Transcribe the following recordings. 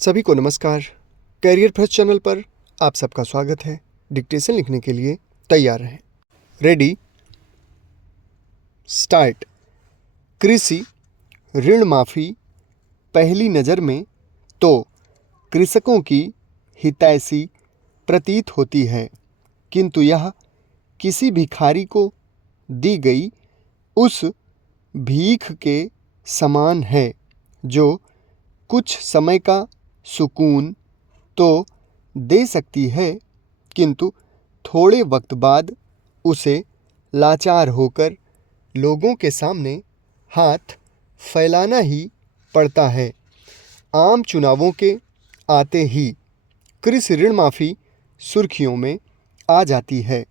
सभी को नमस्कार। कैरियर फर्स्ट चैनल पर आप सबका स्वागत है। डिक्टेशन लिखने के लिए तैयार रहें। Ready, start. कृषि ऋण माफ़ी पहली नज़र में तो कृषकों की हितैषी प्रतीत होती है, किंतु यह किसी भिखारी को दी गई उस भीख के समान है जो कुछ समय का सुकून तो दे सकती है, किंतु थोड़े वक्त बाद उसे लाचार होकर लोगों के सामने हाथ फैलाना ही पड़ता है। आम चुनावों के आते ही कृषि ऋण माफ़ी सुर्खियों में आ जाती है।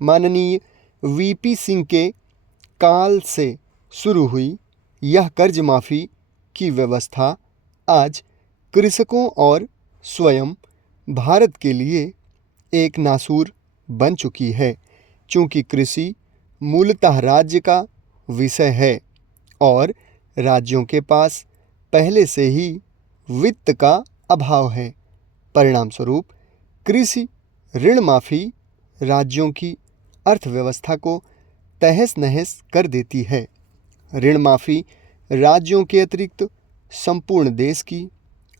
माननीय वीपी सिंह के काल से शुरू हुई यह कर्ज माफ़ी की व्यवस्था आज कृषकों और स्वयं भारत के लिए एक नासूर बन चुकी है। चूँकि कृषि मूलतः राज्य का विषय है और राज्यों के पास पहले से ही वित्त का अभाव है, परिणाम स्वरूप कृषि ऋण माफ़ी राज्यों की अर्थव्यवस्था को तहस नहस कर देती है। ऋण माफ़ी राज्यों के अतिरिक्त संपूर्ण देश की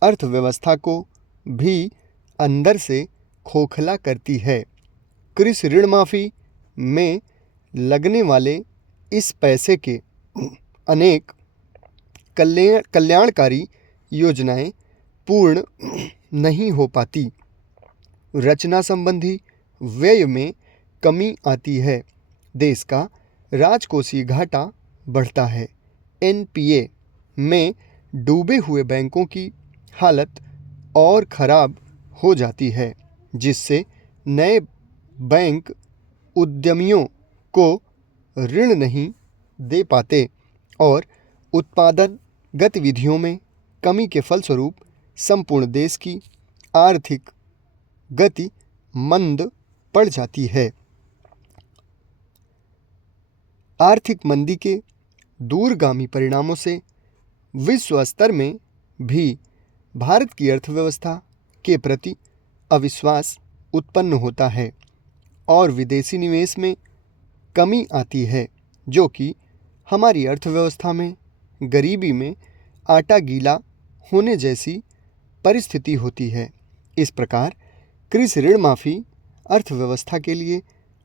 अर्थव्यवस्था को भी अंदर से खोखला करती है। कृषि ऋण माफ़ी में लगने वाले इस पैसे के अनेक कल्याणकारी योजनाएं पूर्ण नहीं हो पाती। रचना संबंधी व्यय में कमी आती है। देश का राजकोषीय घाटा बढ़ता है। एनपीए में डूबे हुए बैंकों की हालत और ख़राब हो जाती है, जिससे नए बैंक उद्यमियों को ऋण नहीं दे पाते और उत्पादन गतिविधियों में कमी के फलस्वरूप संपूर्ण देश की आर्थिक गति मंद पड़ जाती है। आर्थिक मंदी के दूरगामी परिणामों से विश्व स्तर में भी भारत की अर्थव्यवस्था के प्रति अविश्वास उत्पन्न होता है और विदेशी निवेश में कमी आती है, जो कि हमारी अर्थव्यवस्था में गरीबी में आटा गीला होने जैसी परिस्थिति होती है। इस प्रकार कृषि ऋण माफ़ी अर्थव्यवस्था के लिए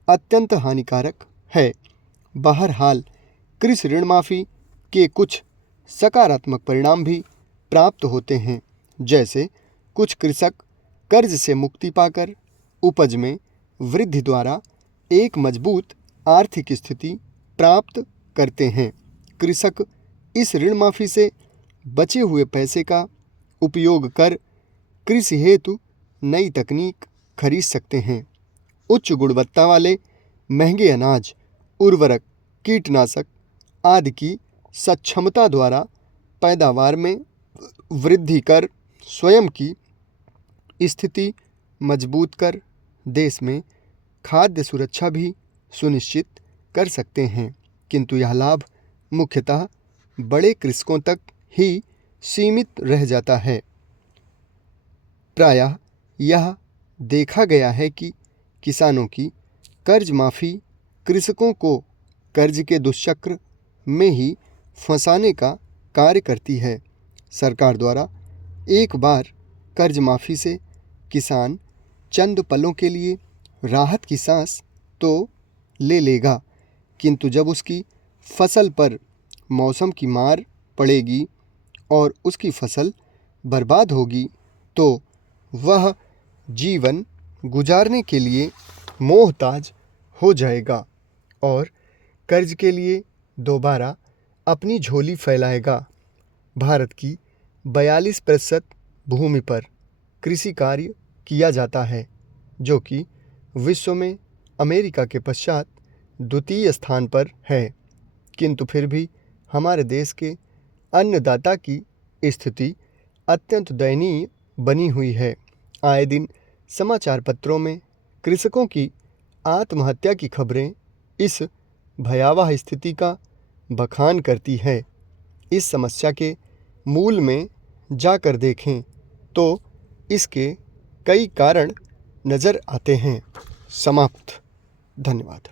अत्यंत हानिकारक है। बहरहाल कृषि ऋण माफ़ी के कुछ सकारात्मक परिणाम भी प्राप्त होते हैं, जैसे कुछ कृषक कर्ज से मुक्ति पाकर उपज में वृद्धि द्वारा एक मजबूत आर्थिक स्थिति प्राप्त करते हैं। कृषक इस ऋण माफ़ी से बचे हुए पैसे का उपयोग कर कृषि हेतु नई तकनीक खरीद सकते हैं। उच्च गुणवत्ता वाले महंगे अनाज, उर्वरक, कीटनाशक आदि की सक्षमता द्वारा पैदावार में वृद्धि कर स्वयं की स्थिति मजबूत कर देश में खाद्य सुरक्षा भी सुनिश्चित कर सकते हैं, किंतु यह लाभ मुख्यतः बड़े कृषकों तक ही सीमित रह जाता है। प्रायः यह देखा गया है कि किसानों की कर्ज माफ़ी कृषकों को कर्ज के दुष्चक्र में ही फंसाने का कार्य करती है। सरकार द्वारा एक बार कर्ज माफ़ी से किसान चंद पलों के लिए राहत की सांस तो ले लेगा, किंतु जब उसकी फसल पर मौसम की मार पड़ेगी और उसकी फसल बर्बाद होगी, तो वह जीवन गुजारने के लिए मोहताज हो जाएगा और कर्ज के लिए दोबारा अपनी झोली फैलाएगा। भारत की 42% भूमि पर कृषि कार्य किया जाता है, जो कि विश्व में अमेरिका के पश्चात द्वितीय स्थान पर है, किंतु फिर भी हमारे देश के अन्नदाता की स्थिति अत्यंत दयनीय बनी हुई है। आए दिन समाचार पत्रों में कृषकों की आत्महत्या की खबरें इस भयावह स्थिति का बखान करती है। इस समस्या के मूल में जाकर देखें तो इसके कई कारण नज़र आते हैं। समाप्त। धन्यवाद।